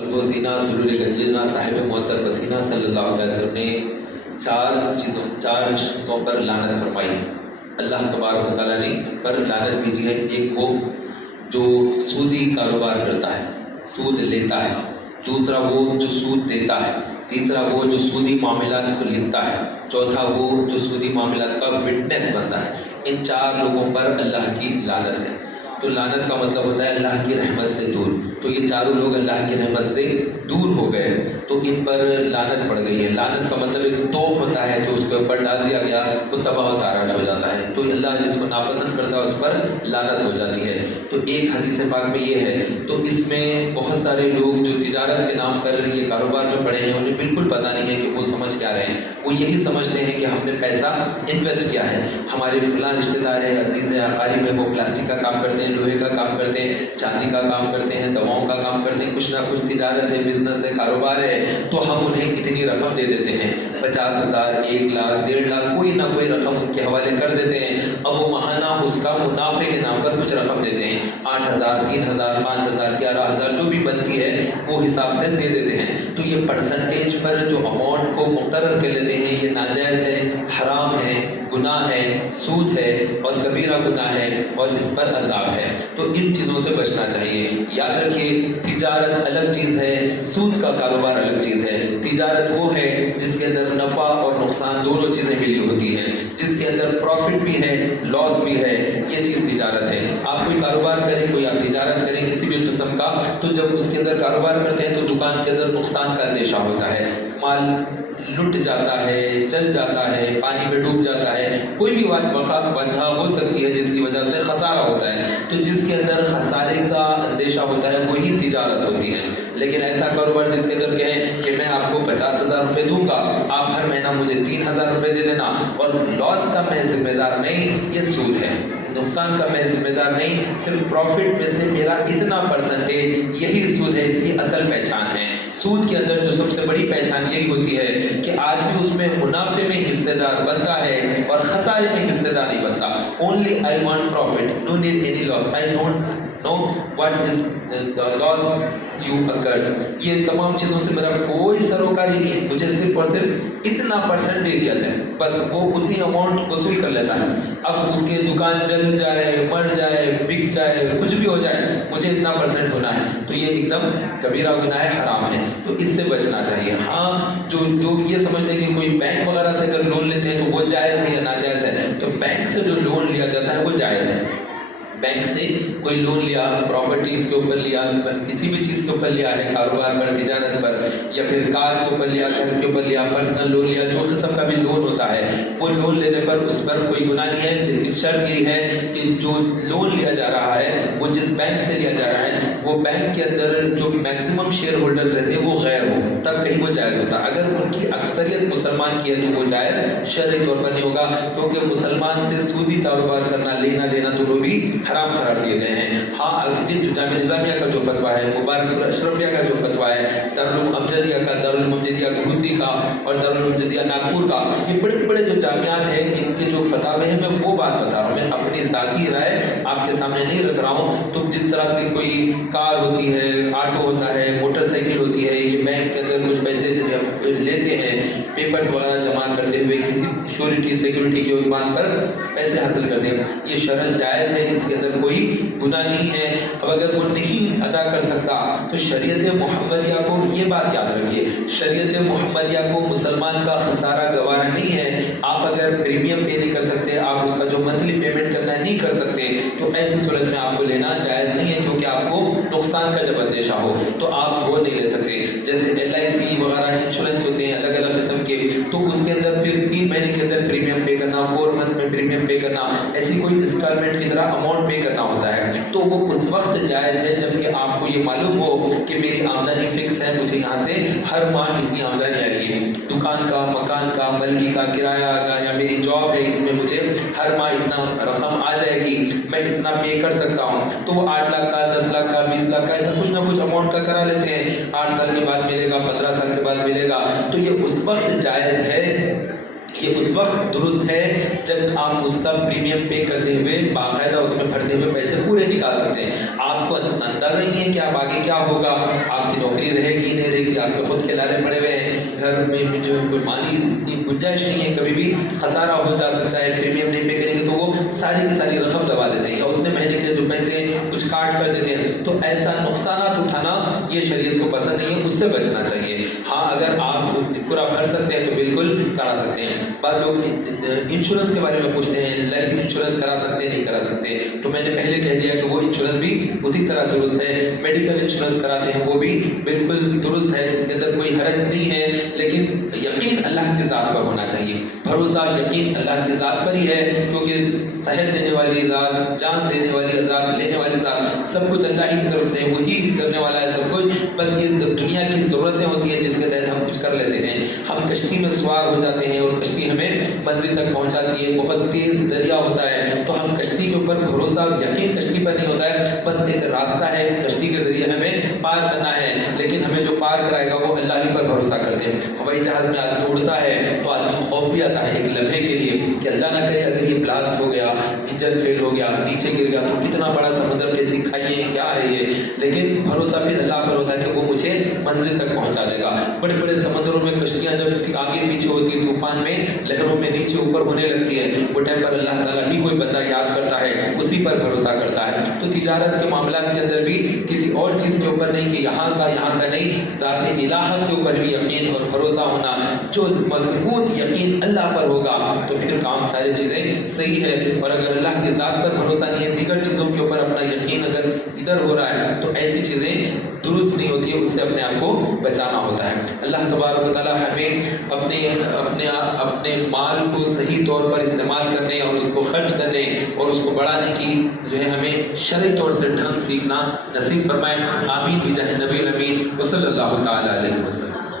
قلب و سینہ سرور گنجنا صاحب محتر پسینہ صلی اللہ علیہ وسلم نے چار شخصوں پر لعنت فرمائی ہے. اللہ تبارک و تعالیٰ نے ان پر لعنت بھیجی ہے. ایک وہ جو سودی کاروبار کرتا ہے، سود لیتا ہے. دوسرا وہ جو سود دیتا ہے. تیسرا وہ جو سودی معاملات کو لکھتا ہے. چوتھا وہ جو سودی معاملات کا وٹنس بنتا ہے. ان چار لوگوں پر اللہ کی لعنت ہے. تو لعنت کا مطلب ہوتا ہے اللہ کی رحمت سے دور. تو یہ چاروں لوگ اللہ کی رحمت سے دور ہو گئے تو ان پر لعنت پڑ گئی ہے. لعنت کا مطلب ایک توق ہوتا ہے جو اس کے اوپر ڈال دیا گیا وہ تباہ و تاراج ہو جاتا ہے. تو اللہ جس کو ناپسند کرتا ہے اس پر لعنت ہو جاتی ہے. تو ایک حدیث پاک میں یہ ہے. تو اس میں بہت سارے لوگ جو تجارت کے نام پر یہ کاروبار میں پڑے ہیں انہیں بالکل پتہ نہیں ہے کہ وہ سمجھ کیا رہے ہیں. وہ یہی سمجھتے ہیں کہ ہم نے پیسہ انویسٹ کیا ہے. ہمارے فلاں رشتے دار ہے، عزیز ہے، اقارب ہے، وہ پلاسٹک کا کام کرتے ہیں، لوہے کا کام کرتے ہیں، چاندی کا کام کرتے ہیں، دواؤں کا کام کرتے ہیں، کچھ نہ کچھ تجارت ہے، بزنس ہے، کاروبار ہے. تو ہم انہیں اتنی رقم دے دیتے ہیں، 50,000، 1 لاکھ، 1.5 لاکھ، کوئی نہ کوئی رقم ان کے حوالے کر دیتے ہیں. اب وہ ماہانہ اس کا منافع کے نام پر کچھ رقم دیتے ہیں، 8,000، 3,000، 5,000، 11,000 جو بھی بنتی ہے وہ حساب سے دے دیتے ہیں. تو یہ پرسنٹیج پر جو اماؤنٹ کو مقرر کر لیتے ہیں یہ ناجائز ہے، حرام ہے، گناہ ہے، سود ہے اور کبیرہ گناہ ہے اور اس پر عذاب ہے. تو ان چیزوں سے بچنا چاہیے. یاد رکھیے تجارت الگ چیز ہے، سود کا کاروبار الگ چیز ہے. تجارت وہ ہے جس کے اندر نفع اور نقصان دونوں چیزیں ملی ہوتی ہیں، جس کے اندر پروفٹ بھی ہے، لاس بھی ہے. یہ چیز تجارت ہے. آپ کوئی کاروبار کریں، کوئی آپ تجارت کریں کسی بھی قسم کا، تو جب اس کے اندر کاروبار کرتے ہیں تو دکان کے اندر نقصان کا اندیشہ ہوتا ہے. مال لٹ جاتا ہے، جل جاتا ہے، پانی میں ڈوب جاتا ہے، کوئی بھی وجہ ہو سکتی ہے جس کی وجہ سے خسارہ ہوتا ہے. تو جس کے اندر خسارے کا اندیشہ ہوتا ہے وہی تجارت ہوتی ہے. لیکن ایسا کاروبار جس کے اندر کہیں کہ میں آپ کو 50,000 روپے دوں گا، آپ ہر مہینہ مجھے 3,000 روپے دے دینا اور لاس کا میں ذمہ دار نہیں، یہ سود ہے. نقصان کا میں ذمہ دار نہیں، صرف پروفٹ میں سے میرا اتنا پرسنٹیج، یہی سود ہے. اس کی اصل پہچان ہے. سود کے اندر جو سب سے بڑی پہچان یہی ہوتی ہے کہ آدمی اس میں منافع میں حصے دار بنتا ہے اور خسارے میں حصے دار نہیں بنتا. Only I want profit, no need any loss. I don't know what is the loss you occurred. یہ تمام چیزوں سے میرا کوئی سروکاری نہیں، مجھے صرف اور صرف اتنا پرسنٹ دے دیا جائے بس. وہ اتنی اماؤنٹ وصول کر لیتا ہے. اب اس کے دکان جل جائے، مر جائے، بک جائے، کچھ بھی ہو جائے، مجھے اتنا پرسنٹ ہونا ہے. تو یہ ایک دم کبیرہ گناہ ہے، حرام ہے. تو اس سے بچنا چاہیے. ہاں جو لوگ یہ سمجھتے ہیں کہ کوئی بینک وغیرہ سے اگر لون لیتے ہیں تو وہ جائز ہے یا ناجائز ہے، تو بینک سے جو لون لیا جاتا ہے وہ جائز ہے. بینک سے کوئی لون لیا، پراپرٹیز کے اوپر لیا، کسی بھی چیز کے اوپر لیا ہے، کاروبار پر، تجارت پر، یا پھر کار کے اوپر لیا، گھر کے اوپر لیا، پرسنل لون لیا، جو قسم کا بھی لون ہوتا ہے، وہ لون لینے پر اس پر کوئی گناہ نہیں ہے. لیکن شرط یہ ہے کہ جو لون لیا جا رہا ہے وہ جس بینک سے لیا جا رہا ہے وہ بینک کے اندر جو میکسیمم شیئر ہولڈرز رہتے ہیں وہ غیر ہو، تب کہیں وہ جائز ہوتا. اگر ان کی اکثریت مسلمان کی ہے تو وہ جائز شرعی طور پر نہیں ہوگا، کیونکہ مسلمان سے سودی کاروبار کرنا، لینا دینا دونوں بھی حرام قرار دیے گئے ہیں. ہاں جو جامعہ نظامیہ کا جو فتویٰ ہے، مبارک پور اشرفیہ کا جو فتویٰ ہے، دارالعلوم امجدیہ کا، دارالعلوم امجدیہ گروسی کا اور دارالعلوم امجدیہ ناگپور کا، یہ بڑے بڑے جو جامعات ہیں ان کے جو فتاوے ہیں میں وہ بات بتا رہا ہوں. میں اپنی ذاتی رائے آپ کے سامنے نہیں رکھ رہا ہوں. تو جس طرح سے کوئی کار ہوتی ہے، آٹو ہوتا ہے، موٹر سائیکل ہوتی ہے، یہ بینک کے اندر کچھ پیسے لیتے ہیں، پیپرز وغیرہ جمع کرتے ہوئے کسی شیورٹی سیکورٹی کی بنیاد پر پیسے حاصل کرتے ہیں، یہ شرعاً جائز ہے، اس کے اندر کوئی گناہ نہیں ہے. اب اگر وہ نہیں ادا کر سکتا تو شریعت محمدیہ کو یہ بات یاد رکھیے، شریعت محمدیہ کو مسلمان کا خسارہ گوارا نہیں ہے. آپ اگر پریمیم پے نہیں کر سکتے، آپ اس کا جو منتھلی پیمنٹ کرنا ہے نہیں کر سکتے، تو ایسی صورت میں آپ کو لینا جائز نہیں ہے، کیونکہ آپ کو نقصان کا جب اندیشہ ہو تو آپ وہ نہیں لے سکتے. جیسے LIC وغیرہ انشورنس ہوتے ہیں الگ الگ قسم کے، تو اس کے اندر پھر 3 مہینے کے اندر پریمیم پے کرنا، 4 منتھ میں پریمیم پے کرنا، ایسی کوئی انسٹالمنٹ کی طرح اماؤنٹ پے کرنا ہوتا ہے. تو وہ اس وقت جائز ہے جبکہ آپ کو یہ معلوم ہو کہ میری آمدنی فکس ہے، مجھے یہاں سے ہر ماہ اتنی آمدنی آئے گی، دکان کا، مکان کا، ملکی کا کرایہ کا، یا میری جاب ہے اس میں مجھے ہر ماہ اتنا رقم آ جائے گی، میں اتنا پے کر سکتا ہوں. تو وہ 8 لاکھ کا، 10 لاکھ کا، 20 لاکھ کا، ایسا کچھ نہ کچھ اماؤنٹ کا کرا لیتے ہیں. 8 سال کے بعد ملے گا، 15 سال کے بعد ملے گا. تو یہ اس وقت جائز ہے یہ اس وقت درست ہے جب آپ اس کا پریمیم پے کرتے ہوئے باقاعدہ اس میں بھرتے ہوئے پیسے پورے نکال سکتے ہیں. آپ کو اندازہ ہی نہیں ہے کہ آپ آگے کیا ہوگا، آپ کی نوکری رہے گی نہیں رہے گی، آپ کے خود کے لالے پڑے ہوئے ہیں، گھر میں جو کوئی مالی اتنی گنجائش نہیں ہے، کبھی بھی خسارہ ہو جا سکتا ہے. پریمیم نہیں پے کریں گے تو وہ ساری کی ساری رقم دبا دیتے ہیں یا اتنے مہینے کے جو پیسے کچھ کاٹ کر دیتے ہیں. تو ایسا نقصانات اٹھانا یہ شریعت کو پسند نہیں ہے، اس سے بچنا چاہیے. ہاں اگر آپ پورا بھر سکتے ہیں تو بالکل کرا سکتے ہیں. بعض لوگ انشورنس کے بارے میں پوچھتے ہیں، لائف انشورنس کرا سکتے ہیں نہیں کرا سکتے، تو میں نے پہلے کہہ دیا کہ وہ انشورنس بھی اسی طرح درست ہے. میڈیکل انشورنس کراتے ہیں وہ بھی بالکل درست ہے، اس کے اندر کوئی حرج نہیں ہے. لیکن یقین اللہ کی ذات پر ہونا چاہیے، بھروسہ یقین اللہ کی ذات پر ہی ہے، کیونکہ صحت دینے والی ذات، جان دینے والی ذات، لینے والی ذات، سب کچھ اللہ ہی کی طرف سے، وہی کرنے والا ہے سب کچھ. بس یہ دنیا کی ضرورتیں ہوتی ہیں جس کے تحت ہم کچھ کر لیتے ہیں. ہم کشتی میں سوار ہو جاتے ہیں اور کشتی ہمیں منزل تک پہنچاتی ہے، بہت تیز دریا ہوتا ہے تو ہم کشتی کے اوپر بھروسہ یقین کشتی پر نہیں ہوتا ہے، بس ایک راستہ ہے کشتی کے ذریعے ہمیں پار کرنا ہے، لیکن ہمیں جو پار کرائے گا وہ اللہ ہی پر بھروسہ کرتے ہیں. ہوائی جہاز میں آدمی اڑتا ہے تو آدمی خوف بھی آتا ہے ایک لمحے کے لیے کہ اللہ نہ کرے اگر یہ بلاسٹ ہو گیا، انجن فیل ہو گیا، نیچے گر گیا تو کتنا بڑا سمندر کیسی کھائی ہے، کیا ہے یہ. لیکن بھروسہ پھر اللہ پر ہوتا ہے کہ وہ مجھے منزل تک پہنچا دے گا. بڑے بڑے سمندروں میں کشتیاں جب آگے پیچھے ہوتی ہے، طوفان میں لہروں میں نیچے اوپر ہونے لگتی ہے، وہ ٹائم پر اللہ تعالیٰ ہی کوئی بندہ یاد کرتا ہے، اسی پر بھروسہ کرتا ہے. تو تجارت کے معاملات کے اندر بھی کسی اور چیز کے اوپر نہیں کہ یہاں کا نہیں، ذات الہ کے اوپر بھی یقین اور بھروسہ ہونا. جو مضبوط یقین اللہ پر ہوگا تو پھر کام ساری چیزیں صحیح ہے. اور اگر اللہ کی ذات پر بھروسہ نہیں ہے، دیگر چیزوں کے اوپر اپنا یقین اگر ادھر ہو رہا ہے تو ایسی چیزیں درست نہیں ہوتی ہے، اس سے اپنے آپ کو بچانا ہوتا ہے. اللہ تبارک و تعالیٰ ہمیں اپنے مال کو صحیح طور پر استعمال کرنے اور اس کو خرچ کرنے اور اس کو بڑھانے کی جو ہے ہمیں شرعی طور سے ڈھنگ سیکھنا نصیب فرمائے. آمین بجاہ نبی الامین وصلی اللہ تعالی علیہ وسلم.